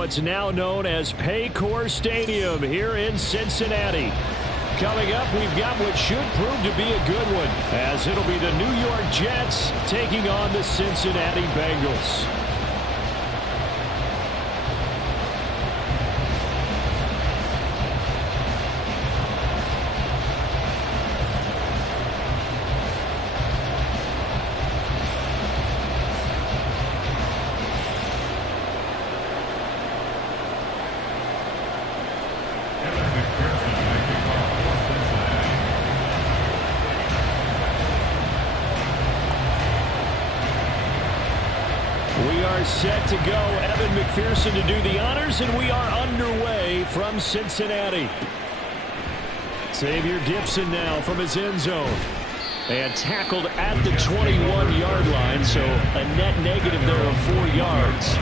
what's now known as Paycor Stadium here in Cincinnati. Coming up, we've got what should prove to be a good one, as it'll be the New York Jets taking on the Cincinnati Bengals. Set to go. Evan McPherson to do the honors, and we are underway from Cincinnati. Xavier Gipson now from his end zone. And tackled at the 21-yard line, so a net negative there of 4 yards.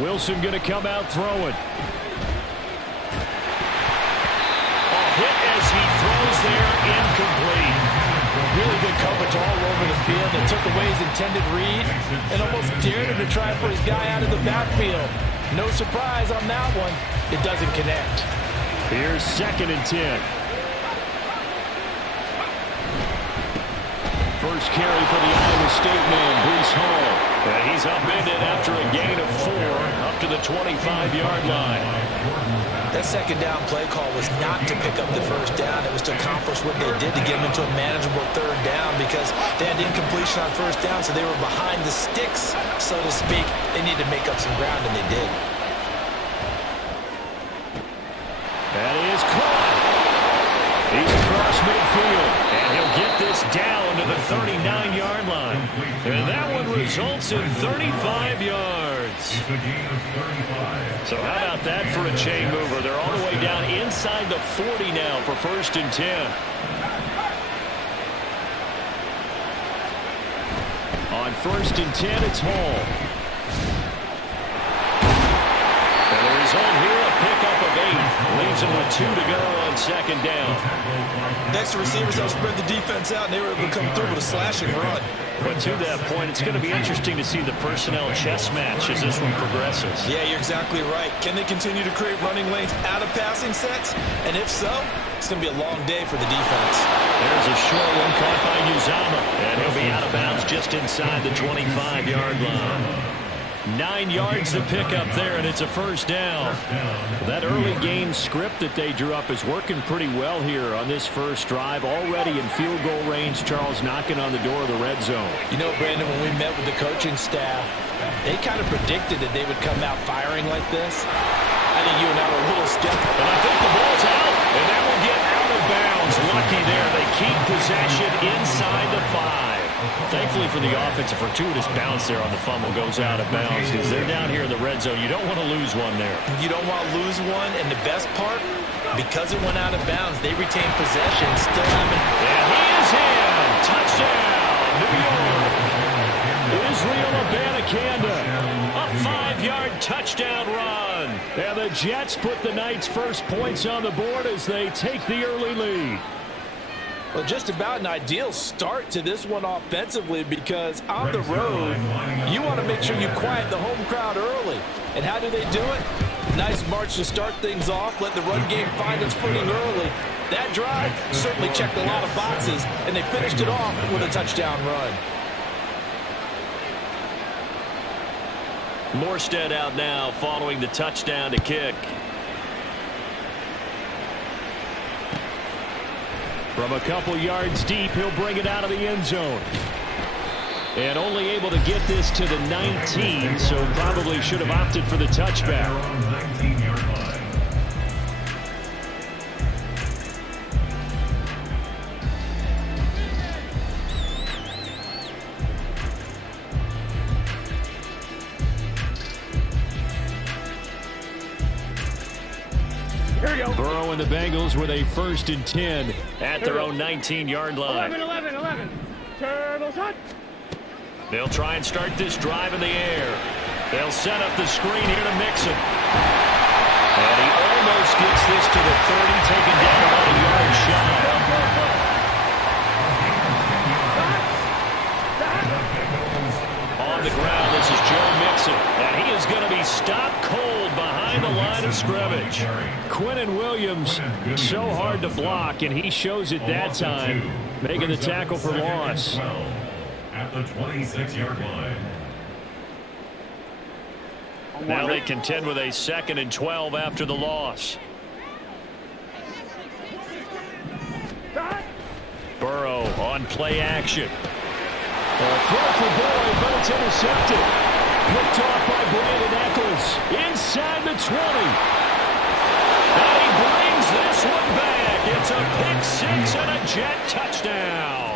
Wilson going to come out throwing. A hit as he throws there, incomplete. Really good coverage all over the field. They took away his intended read and almost dared him to try and put his guy out of the backfield. No surprise on that one. It doesn't connect. Here's 2nd and 10. First carry for the Iowa State man, Breece Hall. He's upended after a gain of 4 up to the 25-yard line. That second down play call was not to pick up the first down. It was to accomplish what they did to get them into a manageable 3rd down because they had incompletion on first down, so they were behind the sticks, so to speak. They needed to make up some ground, and they did. That is caught. He's across midfield, and he'll get this down to the 39-yard line. And that one results in 35 yards. So how about that for a chain mover? They're all the way down inside the 40 now for 1st and 10. On 1st and 10, it's Hall. And the result here, a pickup of 8. Leaves him with 2 to go on 2nd down. Next, the receivers have spread the defense out, and they were able to come through with a slashing run. But to that point, it's going to be interesting to see the personnel chess match as this one progresses. Yeah, you're exactly right. Can they continue to create running lanes out of passing sets? And if so, it's going to be a long day for the defense. There's a short one caught by Uzama, and he'll be out of bounds just inside the 25-yard line. 9 yards to pick up there, and it's a 1st down. That early game script that they drew up is working pretty well here on this first drive. Already in field goal range, Charles knocking on the door of the red zone. You know, Brandon, when we met with the coaching staff, they kind of predicted that they would come out firing like this. I think you and I were a little skeptical. And I think the ball's out, and that will get out of bounds. Lucky there. They keep possession inside the 5. Thankfully for the offense, a fortuitous bounce there on the fumble goes out of bounds because they're down here in the red zone. You don't want to lose one there. You don't want to lose one, and the best part, because it went out of bounds, they retain possession. Still haven't. And he is in. Touchdown, New York. Israel Abanikanda. A 5-yard touchdown run. And the Jets put the night's first points on the board as they take the early lead. Well, just about an ideal start to this one offensively because on the road, you want to make sure you quiet the home crowd early. And how do they do it? Nice march to start things off. Let the run game find its footing early. That drive certainly checked a lot of boxes, and they finished it off with a touchdown run. Morstead out now following the touchdown to kick. From a couple yards deep, he'll bring it out of the end zone. And only able to get this to the 19, so probably should have opted for the touchback. Burrow and the Bengals with a 1st and 10 at their own 19-yard line. 11. They'll try and start this drive in the air. They'll set up the screen here to Mixon. And he almost gets this to the 30, taken down about a yard shy. On the ground, this is Joe Mixon. And he is going to be stopped cold behind the line of scrimmage. Quinnen Williams, so hard to block, and he shows it that time, making the tackle for loss. At the 26-yard line. Now they contend with a 2nd and 12 after the loss. Burrow on play action. Throw for Boyd, but it's intercepted. Picked off by Brandon Eccles inside the 20. And he brings this one back. It's a pick six and a Jet touchdown.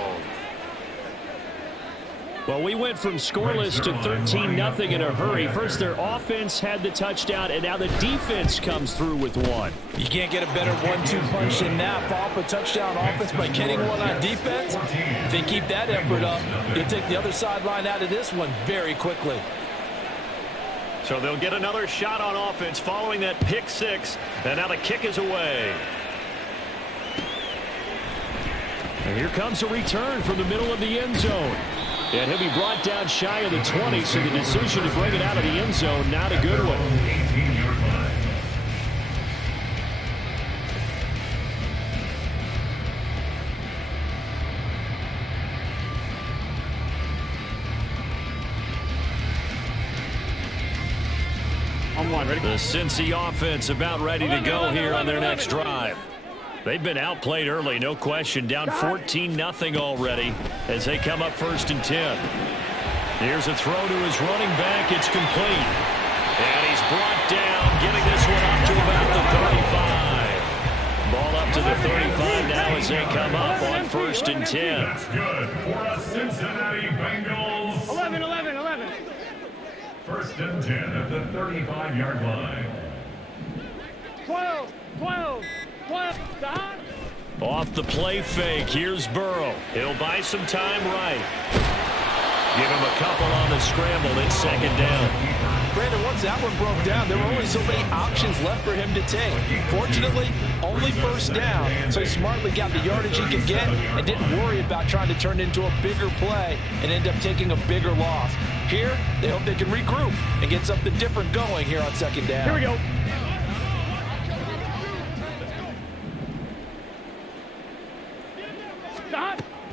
Well, we went from scoreless to 13-0 in a hurry. First, their offense had the touchdown, and now the defense comes through with one. You can't get a better 1-2 punch than that. Off a touchdown offense by getting one on defense. If they keep that effort up, they'll take the other sideline out of this one very quickly. So they'll get another shot on offense following that pick six, and now the kick is away. And here comes a return from the middle of the end zone. And he'll be brought down shy of the 20, so the decision to bring it out of the end zone, not a good one. 18-yard line. On one, ready? The Cincy offense about ready to go here on their next drive. They've been outplayed early, no question. Down 14-0 already as they come up 1st and 10. Here's a throw to his running back. It's complete. And he's brought down, getting this one up to about the 35. Ball up to the 35 now as they come up on 1st and 10. That's good for a Cincinnati Bengals. 11. 1st and 10 at the 35-yard line. 12. Off the play fake, here's Burrow. He'll buy some time right. Give him a couple on the scramble, it's 2nd down. Brandon, once that one broke down, there were only so many options left for him to take. Fortunately, only 1st down, so he smartly got the yardage he could get and didn't worry about trying to turn it into a bigger play and end up taking a bigger loss. Here, they hope they can regroup and get something different going here on 2nd down. Here we go.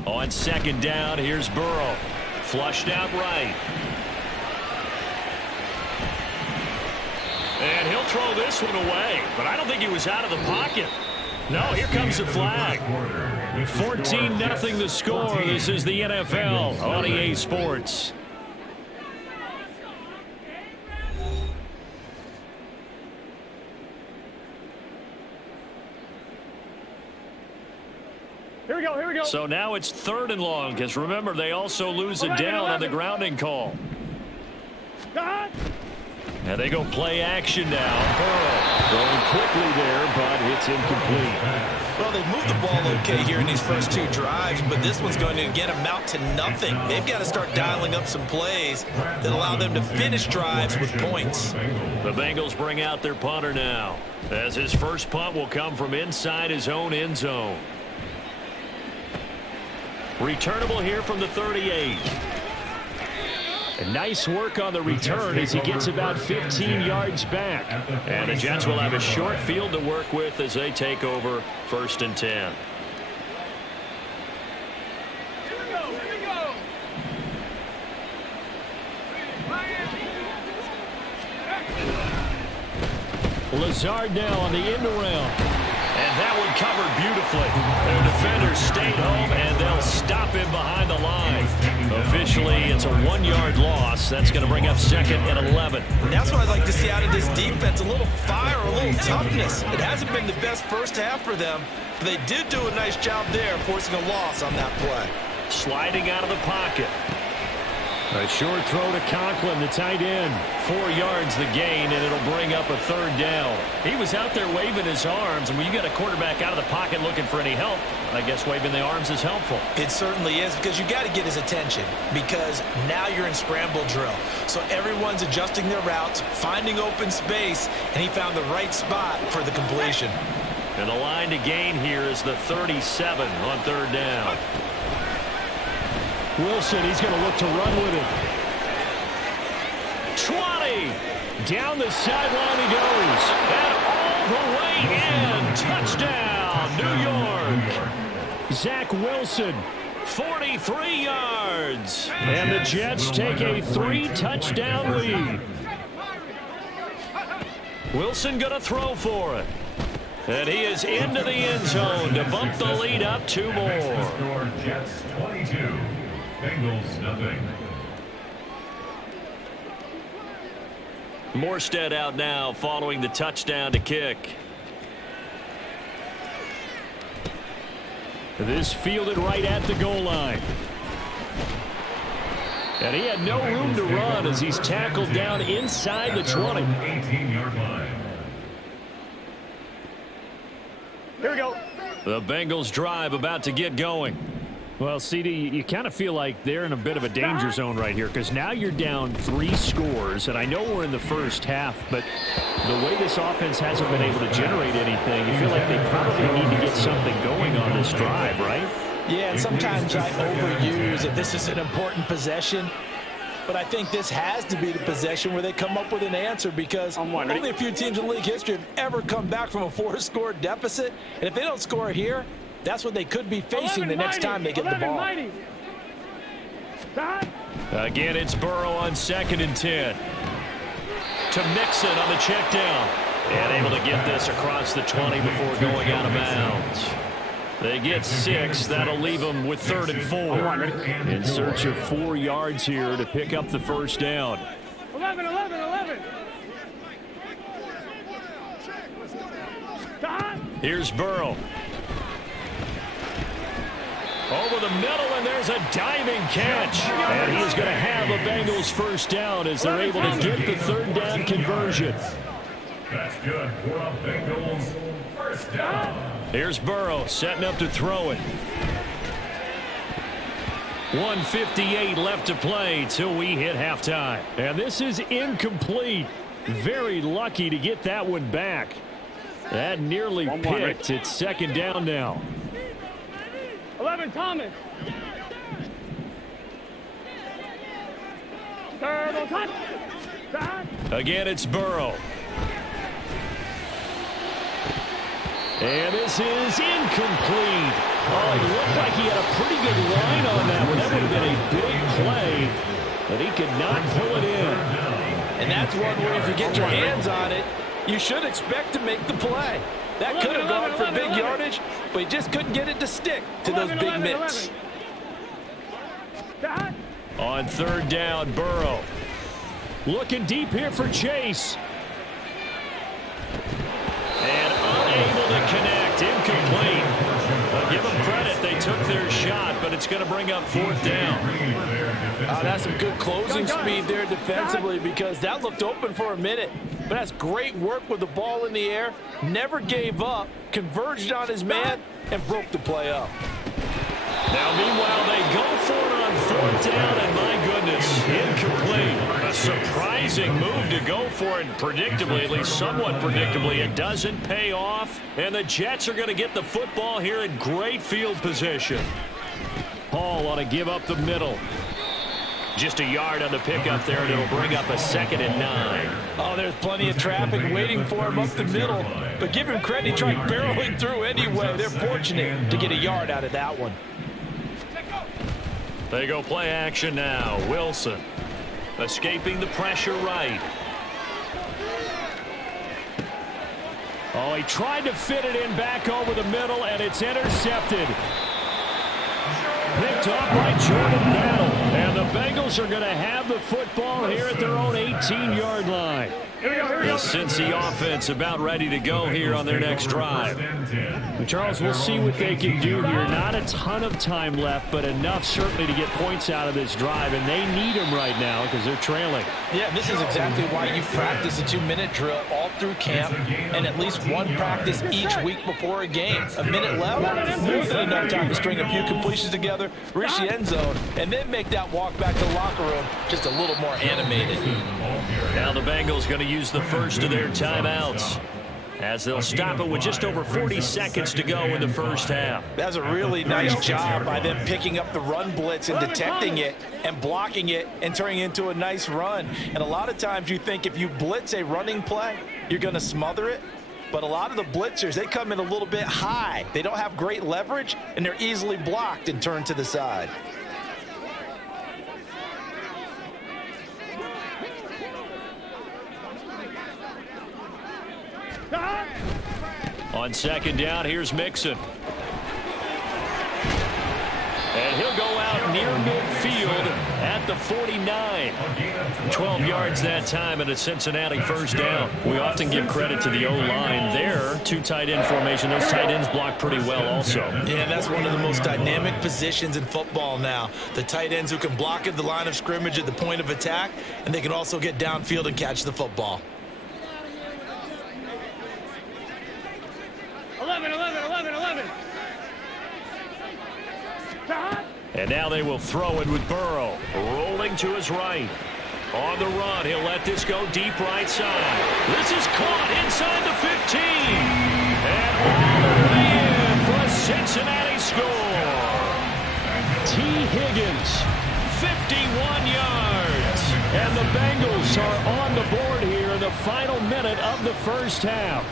On 2nd down, here's Burrow. Flushed out right. And he'll throw this one away, but I don't think he was out of the pocket. No, here comes the flag. 14-0 the score. This is the NFL on EA Sports. Here we go. So now it's 3rd and long, because remember, they also lose a down on the grounding call. And they go play action now. Burrow going quickly there, but it's incomplete. Well, they've moved the ball okay here in these first 2 drives, but this one's going to get them out to nothing. They've got to start dialing up some plays that allow them to finish drives with points. The Bengals bring out their punter now, as his first punt will come from inside his own end zone. Returnable here from the 38. And nice work on the return as he gets about 15 yards back. And the Jets will have a short field to work with as they take over 1st and 10. Here we go. Lazard now on the end around. And that one covered beautifully. Their defenders stayed home, and they'll stop him behind the line. Officially, it's a 1-yard loss. That's going to bring up 2nd and 11. And that's what I'd like to see out of this defense, a little fire, a little toughness. It hasn't been the best first half for them, but they did do a nice job there forcing a loss on that play. Sliding out of the pocket. A short throw to Conklin, the tight end. 4 yards the gain, and it'll bring up a 3rd down. He was out there waving his arms, and when you got a quarterback out of the pocket looking for any help, I guess waving the arms is helpful. It certainly is, because you got to get his attention, because now you're in scramble drill. So everyone's adjusting their routes, finding open space, and he found the right spot for the completion. And the line to gain here is the 37 on 3rd down. Wilson, he's going to look to run with it. 20. Down the sideline he goes. And all the way in. Touchdown, New York. Zach Wilson, 43 yards. And the Jets take a 3-touchdown lead. Wilson going to throw for it. And he is into the end zone to bump the lead up 2 more. Jets 22, Bengals nothing. Morstead out now following the touchdown to kick. This fielded right at the goal line. And he had no room to run as he's tackled down inside the 20. 18-yard line. Here we go. The Bengals drive about to get going. Well, CD, you kind of feel like they're in a bit of a danger zone right here because now you're down 3 scores, and I know we're in the first half, but the way this offense hasn't been able to generate anything, you feel like they probably need to get something going on this drive, right? Yeah, and sometimes I overuse that this is an important possession, but I think this has to be the possession where they come up with an answer, because only a few teams in league history have ever come back from a 4-score deficit, and if they don't score here, that's what they could be facing the next time they get the ball. Again, it's Burrow on 2nd and 10. To Mixon on the check down. And able to get this across the 20 before going out of bounds. They get 6. That'll leave them with 3rd and 4. In search of 4 yards here to pick up the 1st down. 11. Here's Burrow. Over the middle, and there's a diving catch. And he's going to have a Bengals 1st down as they're able to get the 3rd down conversion. That's good for a Bengals 1st down. Here's Burrow setting up to throw it. 1:58 left to play till we hit halftime. And this is incomplete. Very lucky to get that one back. That nearly picked. It's 2nd down now. 11, Thomas. 3rd on touch. Again, it's Burrow. And this is incomplete. Oh, it looked like he had a pretty good line on that one. That would have been a big play, but he could not pull it in. And that's one where if you get your hands on it, you should expect to make the play. That could have gone for big yardage, but he just couldn't get it to stick to those big mitts. On 3rd down, Burrow. Looking deep here for Chase. And unable to connect. Incomplete. But give them credit. They took their shot, but it's going to bring up 4th down. That's some good closing speed there defensively, because that looked open for a minute. But that's great work with the ball in the air. Never gave up, converged on his man, and broke the play up. Now, meanwhile, they go for it on 4th down, and my goodness, incomplete. A surprising move to go for it, predictably, at least somewhat predictably. It doesn't pay off, and the Jets are going to get the football here in great field position. Hall ought to give up the middle. Just a yard on the pickup there, and it'll bring up a 2nd and 9. Oh, there's plenty of traffic waiting for him up the middle. But give him credit, he tried barreling through anyway. They're fortunate to get a yard out of that one. They go play action now. Wilson escaping the pressure right. Oh, he tried to fit it in back over the middle, and it's intercepted. Picked off by Jordan Battle. And the Bengals are going to have the football here at their own 18-yard line. The Cincy offense about ready to go here on their next drive. Charles, we'll see what they can do here. Not a ton of time left, but enough certainly to get points out of this drive, and they need them right now because they're trailing. Yeah, this is exactly why you practice a 2-minute drill all through camp and at least one practice each week before a game. A minute left, more than enough time to string a few completions together, reach the end zone, and then make that walk back to the locker room just a little more animated. Now the Bengals going to use the first of their timeouts as they'll stop it with just over 40 seconds to go in the first half. That's a really nice job by them picking up the run blitz and detecting it and blocking it and turning it into a nice run. And a lot of times you think if you blitz a running play, you're going to smother it. But a lot of the blitzers, they come in a little bit high. They don't have great leverage, and they're easily blocked and turned to the side. On second down, here's Mixon. And he'll go out near midfield at the 49. 12 yards that time and a Cincinnati first down. We often give credit to the O-line there. 2 tight end formation. Those tight ends block pretty well also. Yeah, that's one of the most dynamic positions in football now. The tight ends who can block at the line of scrimmage at the point of attack, and they can also get downfield and catch the football. 11. And now they will throw it with Burrow. Rolling to his right. On the run, he'll let this go deep right side. This is caught inside the 15. And all the way in for a Cincinnati score. T. Higgins, 51 yards. And the Bengals are on the board here in the final minute of the first half.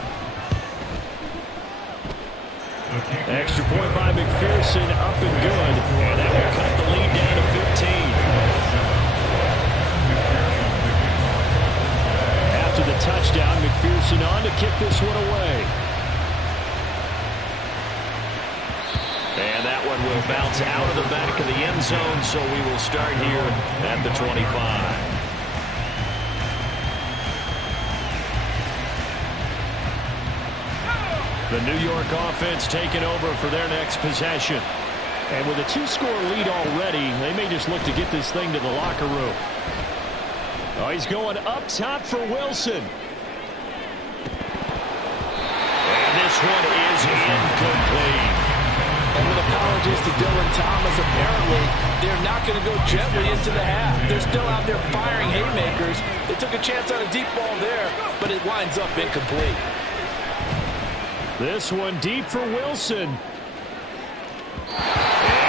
Extra point by McPherson, up and good. And that will cut the lead down to 15. After the touchdown, McPherson on to kick this one away. And that one will bounce out of the back of the end zone, so we will start here at the 25. The New York offense taking over for their next possession. And with a 2-score lead already, they may just look to get this thing to the locker room. Oh, he's going up top for Wilson. And this one is incomplete. And with apologies to Dylan Thomas, apparently they're not going to go gently into the half. They're still out there firing haymakers. They took a chance on a deep ball there, but it winds up incomplete. This one deep for Wilson. And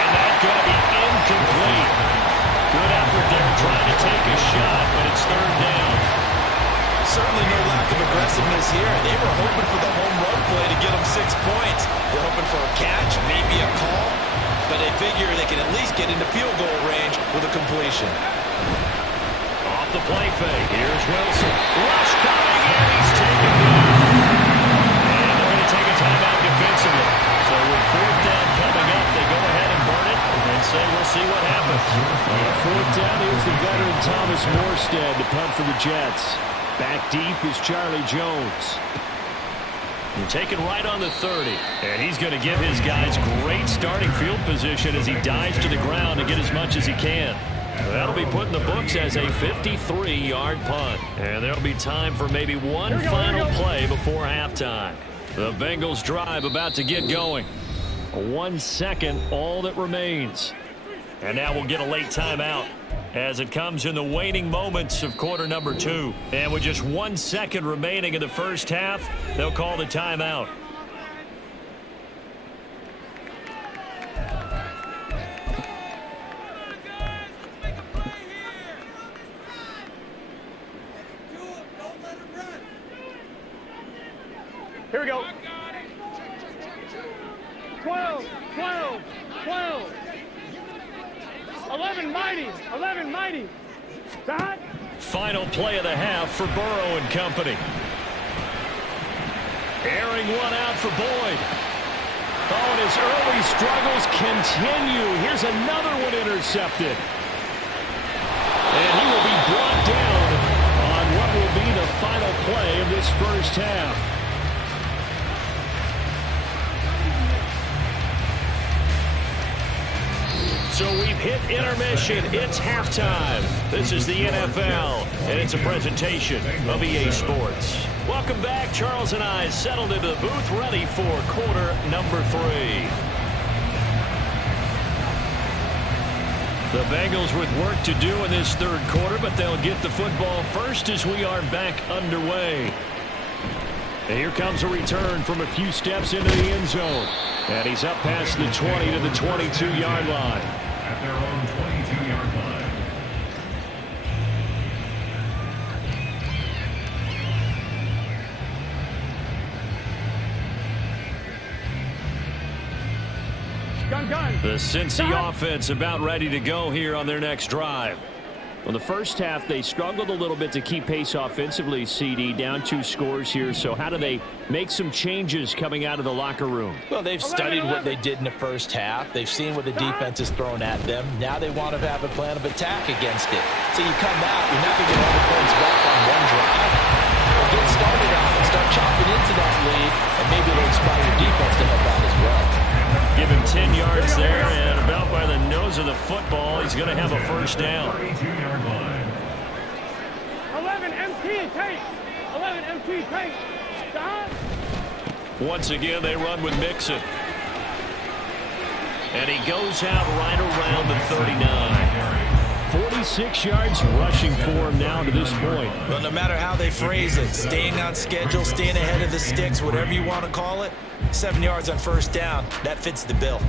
that going to be incomplete. Good effort there trying to take a shot, but it's third down. Certainly no lack of aggressiveness here. They were hoping for the home run play to get them 6 points. They're hoping for a catch, maybe a call, but they figure they can at least get into field goal range with a completion. Off the play fake. Here's Wilson. Rush coming in. He's taken down. Take a timeout defensively. So with fourth down coming up, they go ahead and burn it and say we'll see what happens. Fourth down, here's the veteran Thomas Morstead to punt for the Jets. Back deep is Charlie Jones. And taken right on the 30. And he's going to give his guys great starting field position as he dives to the ground to get as much as he can. That'll be put in the books as a 53-yard punt. And there'll be time for maybe one final play before halftime. The Bengals drive about to get going. 1 second, all that remains. And now we'll get a late timeout as it comes in the waning moments of quarter number 2. And with just 1 second remaining in the first half, they'll call the timeout. Here we go. 12. 11 mighty. Side. Final play of the half for Burrow and company. Airing one out for Boyd. Oh, and his early struggles continue. Here's another one intercepted. this first half. So we've hit intermission. It's halftime. This is the NFL, and it's a presentation of EA Sports. Welcome back. Charles and I settled into the booth, ready for quarter number 3. The Bengals with work to do in this third quarter, but they'll get the football first as we are back underway. And here comes a return from a few steps into the end zone. And he's up past the 20 to the 22-yard line. At their own 22-yard line. Gun. The Cincy offense about ready to go here on their next drive. Well, the first half, they struggled a little bit to keep pace offensively, CD, down 2 scores here. So how do they make some changes coming out of the locker room? Well, they've studied what they did in the first half. They've seen what the defense is throwing at them. Now they want to have a plan of attack against it. So you come out, you're not going to get all the points back on one drive. But get started on it, start chopping into that lead, and maybe it'll inspire your defense to help out as well. Give him 10 yards there, and about by the nose of the football, he's going to have a first down. 32-yard line. 11 MT take. 11 MT take. Stop. Once again, they run with Mixon. And he goes out right around the 39. 46 yards rushing for him now to this point. Well, no matter how they phrase it, staying on schedule, staying ahead of the sticks, whatever you want to call it, 7 yards on first down, that fits the bill.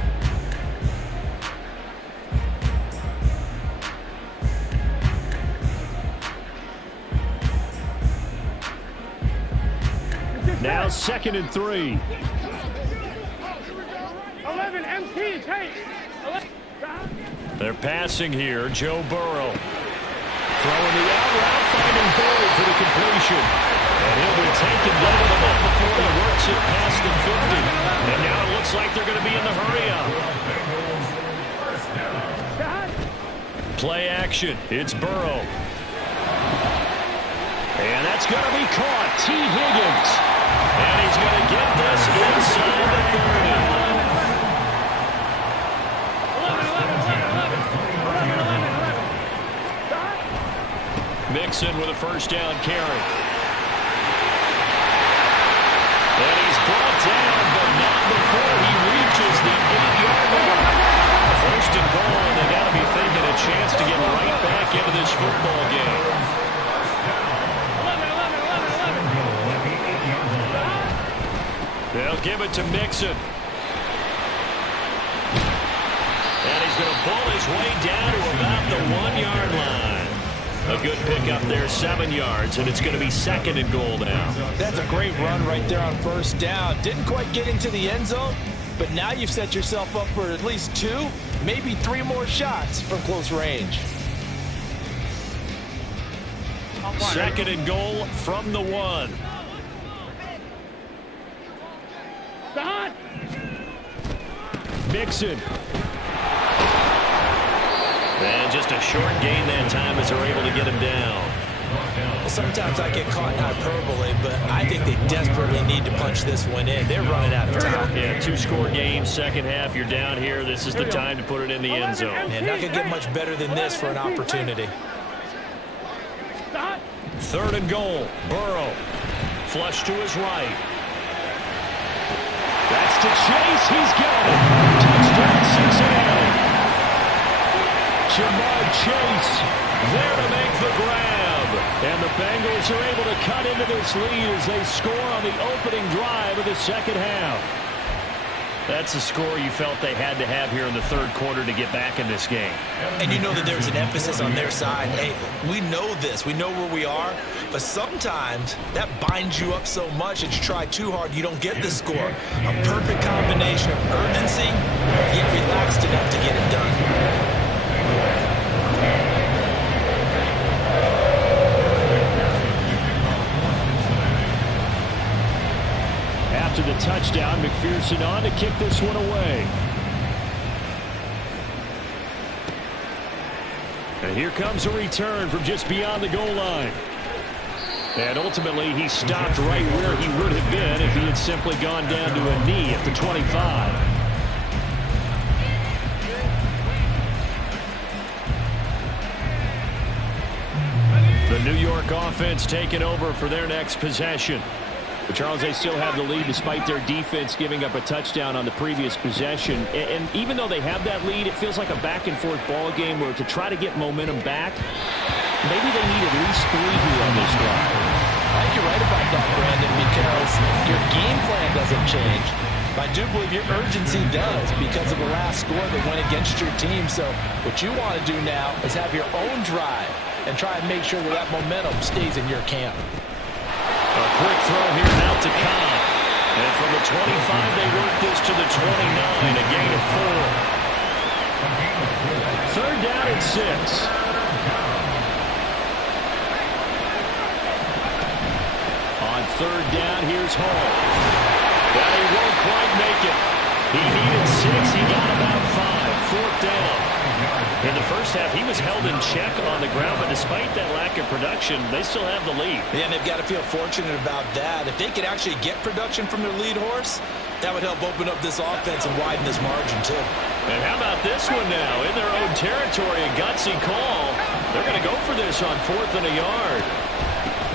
Now 2nd and 3. 11 MT take. 11. Stop. They're passing here. Joe Burrow throwing the out route, finding Burrow for the completion. And he'll be taken down to the ball before he works it past the 50. And now it looks like they're going to be in the hurry-up. Play action. It's Burrow. And that's going to be caught. T. Higgins. And he's going to get this inside the 30. Mixon with a first down carry. And he's brought down, but not before he reaches the 8-yard line. First and goal, and they got to be thinking a chance to get right back into this football game. 11. They'll give it to Mixon. And he's going to pull his way down to about the 1-yard line. A good pickup there, 7 yards, and it's going to be 2nd and goal now. That's a great run right there on first down. Didn't quite get into the end zone, but now you've set yourself up for at least 2, maybe 3 more shots from close range. 2nd and goal from the 1. Stop. Mixon. And just a short gain that time as they're able to get him down. Sometimes I get caught in hyperbole, but I think they desperately need to punch this one in. They're running out of time. Yeah, 2-score game, second half. You're down here. This is the time to put it in the end zone. And not going to get much better than this for an opportunity. 3rd and goal. Burrow. Flush to his right. That's to Chase. He's got it. Touchdown, Cincinnati. Jamar Chase there to make the grab. And the Bengals are able to cut into this lead as they score on the opening drive of the second half. That's a score you felt they had to have here in the third quarter to get back in this game. And you know that there's an emphasis on their side. Hey, we know this. We know where we are. But sometimes that binds you up so much that you try too hard, you don't get the score. A perfect combination of urgency, yet relaxed enough to get it done. After the touchdown, McPherson on to kick this one away. And here comes a return from just beyond the goal line. And ultimately, he stopped right where he would have been if he had simply gone down to a knee at the 25. The New York offense taking over for their next possession. But Charles, they still have the lead despite their defense giving up a touchdown on the previous possession. And even though they have that lead, it feels like a back-and-forth ball game where to try to get momentum back, maybe they need at least 3 here on this drive. I think you're right about that, Brandon, because your game plan doesn't change. I do believe your urgency does because of the last score that went against your team. So what you want to do now is have your own drive and try and make sure that that momentum stays in your camp. A quick throw here out to Cobb. And from the 25, they work this to the 29, a gain of 4. Third down and 6. On third down, here's Hall. Well, he won't quite make it. He needed 6. He got about 5. Fourth down. In the first half, he was held in check on the ground, but despite that lack of production, they still have the lead. Yeah, and they've got to feel fortunate about that. If they could actually get production from their lead horse, that would help open up this offense and widen this margin, too. And how about this one now? In their own territory, a gutsy call. They're going to go for this on 4th and a yard.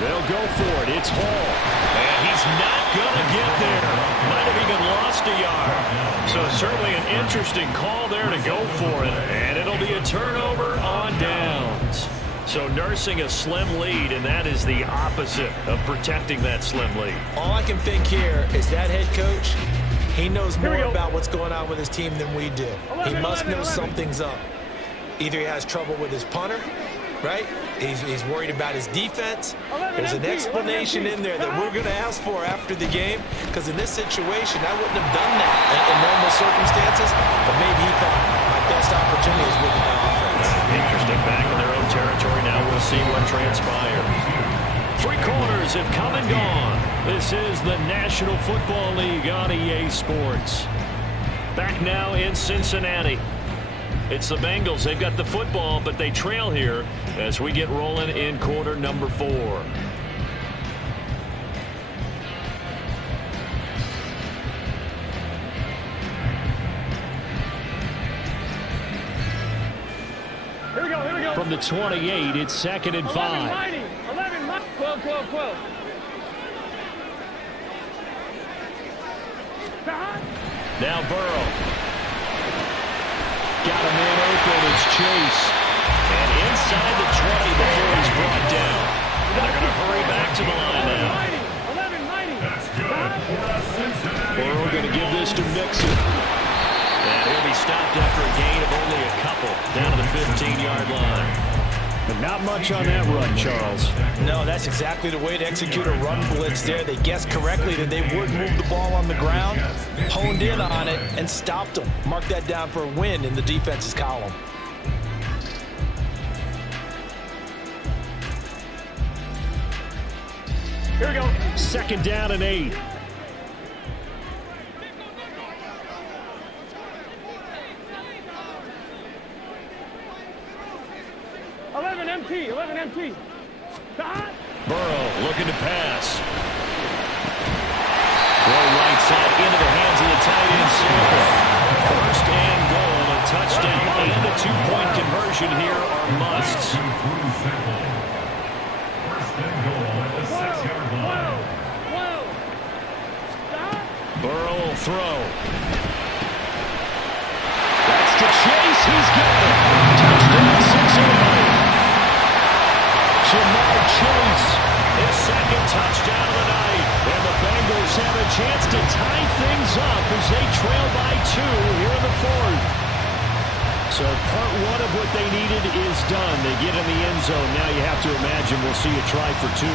They'll go for it. It's Hall. And he's not going to get there. Might have even lost a yard. So certainly an interesting call there to go for it. And it'll be a turnover on downs. So nursing a slim lead, and that is the opposite of protecting that slim lead. All I can think here is that head coach, he knows more about what's going on with his team than we do. He must know something's up. Either he has trouble with his punter, right? He's worried about his defense. There's an explanation in there that we're going to ask for after the game, because in this situation, I wouldn't have done that in normal circumstances, but maybe he thought my best opportunity is with my offense. Interesting. Back in their own territory now. We'll see what transpires. 3 quarters have come and gone. This is the National Football League on EA Sports. Back now in Cincinnati. It's the Bengals. They've got the football, but they trail here as we get rolling in quarter number 4. Here we go. From the 28, it's 2nd and 5. 12. Now Burrow. Got a man open. It's Chase. And inside the 20 before he's brought down. And they're going to hurry back to the line now. Burrow going to give this to Mixon. And he'll be stopped after a gain of only a couple down to the 15-yard line. But not much on that run, Charles. No, that's exactly the way to execute a run blitz there. They guessed correctly that they would move the ball on the ground, honed in on it, and stopped them. Mark that down for a win in the defense's column. Here we go. 2nd down and 8. Burrow looking to pass. Throw right side into the hands of the tight end Sample. 1st and goal, a touchdown and a 2-point conversion here are musts. 1st and goal at the 6-yard line. Burrow will throw. That's to Chase. He's got it. Touchdown Cincinnati. Jamar Chase, his 2nd touchdown of the night. And the Bengals have a chance to tie things up as they trail by 2 here in the 4th. So part 1 of what they needed is done. They get in the end zone. Now you have to imagine we'll see a try for 2.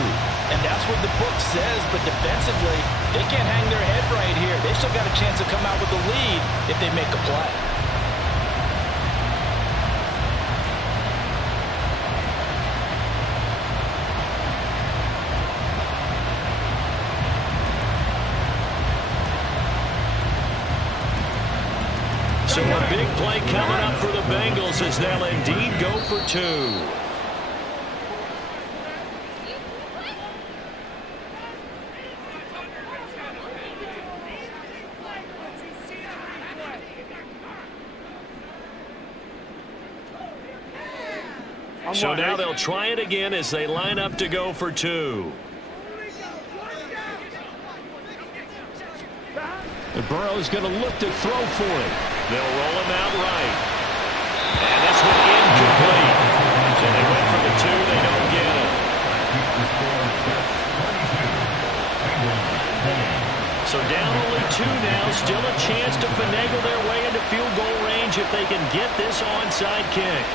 And that's what the book says, but defensively, they can't hang their head right here. They still got a chance to come out with the lead if they make a play. So a big play coming up for the Bengals as they'll indeed go for 2. So now they'll try it again as they line up to go for two. And Burrow's going to look to throw for it. They'll roll him out right. And this one incomplete. So they went for the two. They don't get it. So down only two now. Still a chance to finagle their way into field goal range if they can get this onside kick.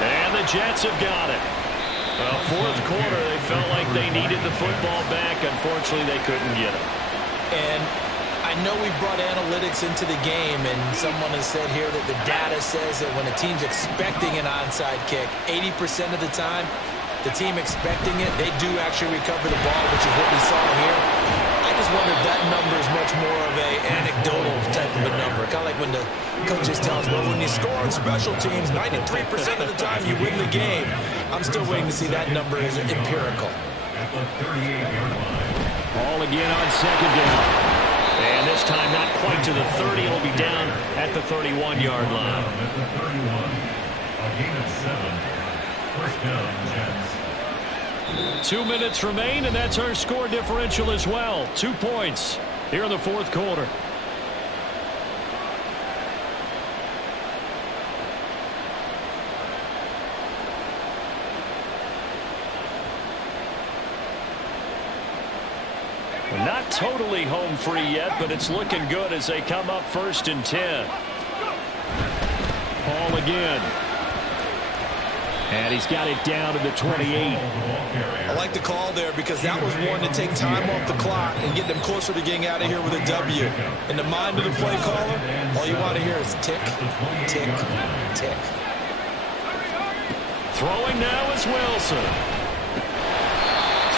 And the Jets have got it. Well, fourth quarter, they felt like they needed the football back. Unfortunately, they couldn't get it. And I know we brought analytics into the game, and someone has said here that the data says that when a team's expecting an onside kick, 80% of the time, the team expecting it, they do actually recover the ball, which is what we saw here. I just wonder if that number is much more of an anecdotal type of a number. Kind of like when the coaches tell us, well, when you score on special teams, 93% of the time you win the game. I'm still waiting to see that number is empirical. Ball again on second down. And this time not quite to the 30. It'll be down at the 31-yard line. At the 31, a gain of 7. First down, Jets. 2 minutes remain, and that's our score differential as well. 2 points here in the fourth quarter. We're not totally home free yet, but it's looking good as they come up 1st and 10. Ball again. And he's got it down to the 28. I like the call there because that was one to take time off the clock and get them closer to getting out of here with a W. In the mind of the play caller, all you want to hear is tick, tick, tick. Throwing now is Wilson.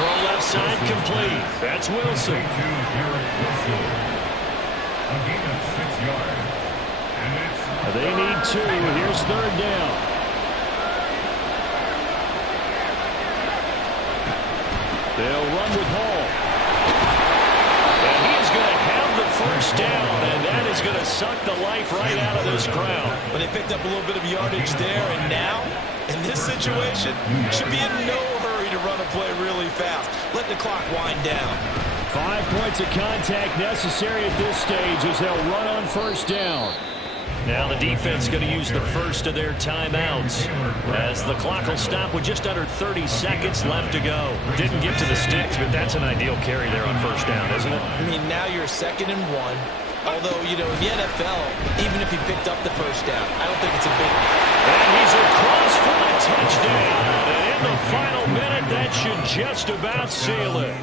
Throw left side complete. That's Wilson. They need 2. Here's 3rd down. They'll run with Hall. And he is going to have the first down, and that is going to suck the life right out of this crowd. But they picked up a little bit of yardage there, and now, in this situation, should be in no hurry to run a play really fast. Let the clock wind down. 5 points of contact necessary at this stage as they'll run on 1st down. Now the defense going to use the first of their timeouts as the clock will stop with just under 30 seconds left to go. Didn't get to the sticks, but that's an ideal carry there on 1st down, isn't it? I mean, now you're 2nd and 1. Although, you know, in the NFL, even if he picked up the first down, I don't think it's a big... And he's across for a touchdown. And in the final minute, that should just about seal it.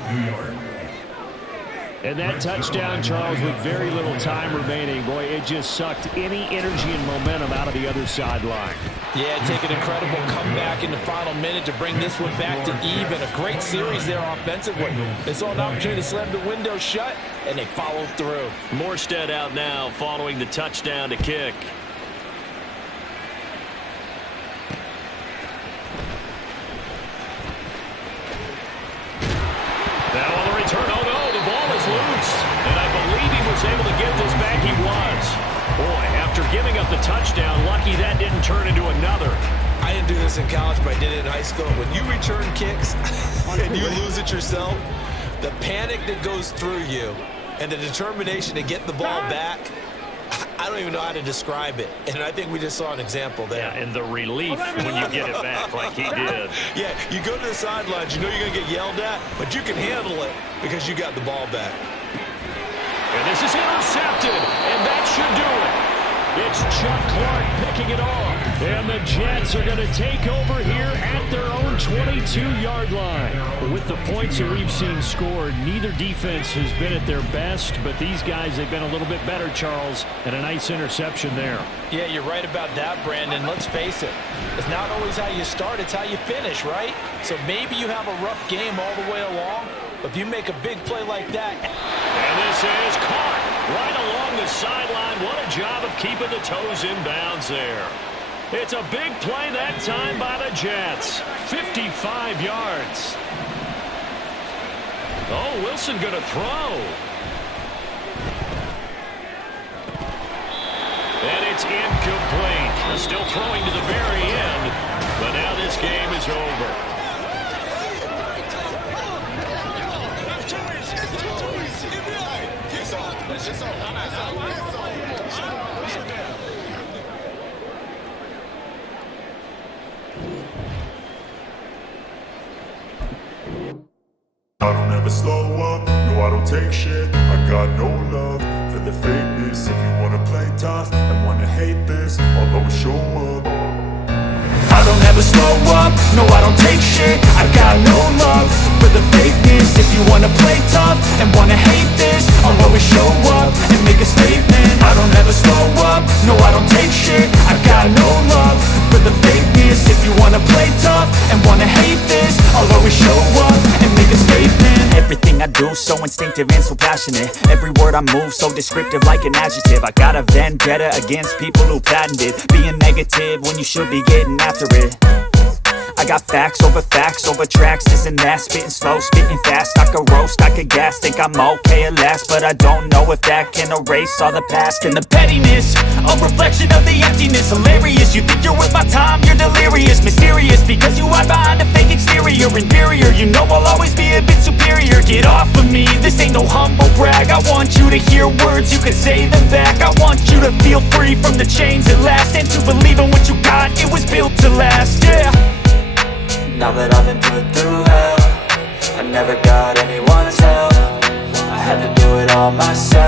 And that touchdown, Charles, with very little time remaining, boy, it just sucked any energy and momentum out of the other sideline. Yeah, take an incredible comeback in the final minute to bring this one back to even. A great series there offensively. They saw an opportunity to slam the window shut, and they followed through. Morstead out now following the touchdown to kick. Now on the return, oh no, the ball is loose. And I believe he was able to get this back. He was. Boy, after giving up the touchdown, lucky that didn't turn into another. I didn't do this in college, but I did it in high school. When you return kicks and you lose it yourself, the panic that goes through you and the determination to get the ball back, I don't even know how to describe it. And I think we just saw an example there. Yeah, and the relief when you get it back like he did. Yeah, you go to the sidelines, you know you're going to get yelled at, but you can handle it because you got the ball back. And this is intercepted, and that should do it. It's Chuck Clark picking it off. And the Jets are going to take over here at their own 22-yard line. With the points that we've seen scored, neither defense has been at their best, but these guys have been a little bit better, Charles, and a nice interception there. Yeah, you're right about that, Brandon. Let's face it. It's not always how you start, it's how you finish, right? So maybe you have a rough game all the way along, but if you make a big play like that... And this is caught right along the sideline. What a job of keeping the toes in bounds there. It's a big play that time by the Jets. 55 yards. Oh, Wilson going to throw. It's incomplete. Still throwing to the very end, but now this game is over. I don't ever slow up, no I don't take shit. I got no love for the fakeness. If you wanna play tough and wanna hate this, I'll always show up. I don't ever slow up, no I don't take shit. I got no love for the fakeness. If you wanna play tough and wanna hate this, I'll always show up and make a statement. I don't ever slow up, no I don't take shit. I got no love for the fakeness. If you wanna play tough and wanna hate this, I'll always show up and make a statement. Everything I do so instinctive and so passionate. Every word I move so descriptive like an adjective. I got a vendetta against people who patented being negative when you should be getting after it. I got facts over tracks, this and that. Spitting slow, spitting fast. I could roast, I could gas. Think I'm okay at last, but I don't know if that can erase all the past. And the pettiness, a reflection of the emptiness. Hilarious, you think you're worth my time, you're delirious. Mysterious, because you hide behind a fake exterior. Inferior, you know I'll always be a bit superior. Get off of me, this ain't no humble brag. I want you to hear words, you can say them back. I want you to feel free from the chains at last, and to believe in what you got, it was built to last, yeah. Now that I've been put through hell, I never got anyone's help. I had to do it all myself.